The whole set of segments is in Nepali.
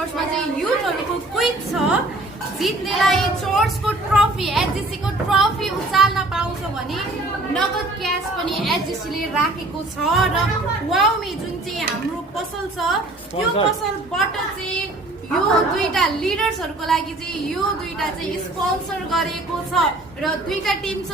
चर्चमा चाहिँ युथहरूको क्विज छ। जित्नेलाई चर्चको ट्रफी एचजिसीको ट्रफी उचाल्न पाउँछ भने नगद क्यास पनि एचजिसीले राखेको छ। र वाउमी जुन चाहिँ हाम्रो पसल छ त्यो पसलबाट चाहिँ यो दुईटा लिडर्सहरूको लागि चाहिँ यो दुईटा चाहिँ स्पोन्सर गरेको छ। र दुईटा टिम छ,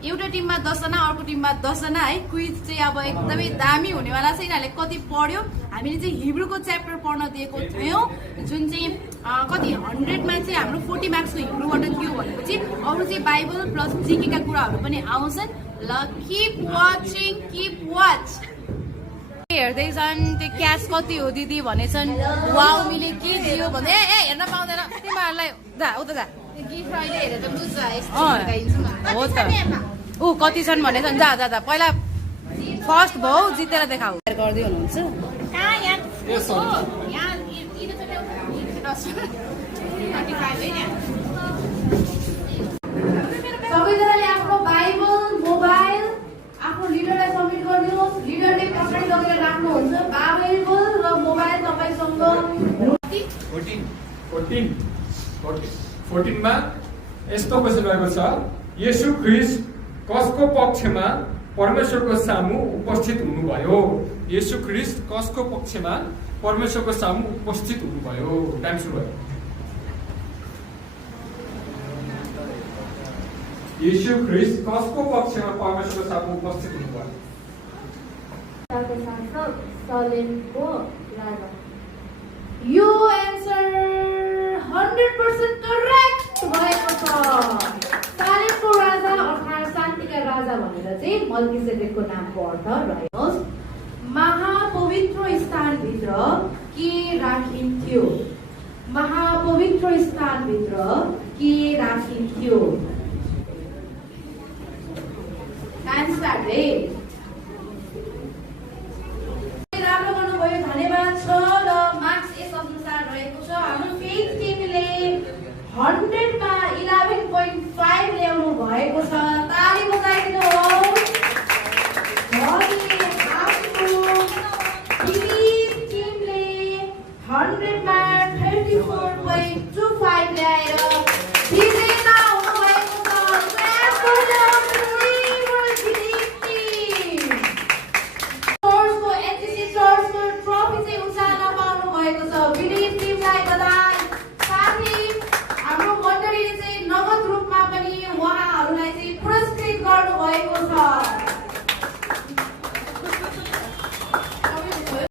एउटा टिममा 10 जना अर्को टिममा 10 जना है। क्विज चाहिँ अब एकदमै दामी हुनेवाला छ। यिनीहरूले कति पढ्यो, हामीले चाहिँ हिब्रूको च्याप्टर पढ्न दिएको थियौँ जुन चाहिँ कति 100मा चाहिँ हाम्रो 40 मार्क्सको हिब्रूबाट थियो भनेपछि अरू चाहिँ बाइबल प्लस जिकेका कुराहरू पनि आउँछन्। ल किप वाचिङ, किप वाच। हेर्दैछन् त्यो क्यास कति हो दिदी भनेछन्। वाउमीले के दियो भने हेर्न पाउँदैन तिमीहरूलाई। जा उता जा हो त ऊ कति छन् भनेछन्। जा जा जा पहिला फर्स्ट भाउ जितेर देखाऊ गर्दै हुनुहुन्छ। सबैजनाले आफ्नो बाइबल मोबाइल आफ्नो लिडरलाई सबमिट गरिदिनुहोस्। लिडरले पछाडि लगेर राख्नुहुन्छ। बाइबल र मोबाइल तपाईँसँग 14मा यस्तो क्वेसन रहेको छ, येशू ख्रिस्ट कसको पक्षमा परमेश्वरको सामु उपस्थित हुनुभयो? येशू ख्रिस्ट कसको पक्षमा परमेश्वरको सामु उपस्थित हुनुभयो? टाइम सुरु भयो। येशू ख्रिस्ट कसको पक्षमा परमेश्वरको सामु उपस्थित हुनुभयो? यो एन्सर 100% करेक्ट भएको छ। सालेमको राजा अर्थात् शान्तिका राजा भनेर चाहिँ मल्किसेदेकको नामको अर्थ रहेको। महापवित्र स्थानभित्र के राखिन्थ्यो? महापवित्र स्थानभित्र के राखिन्थ्यो? टाइम स्टार्ट है।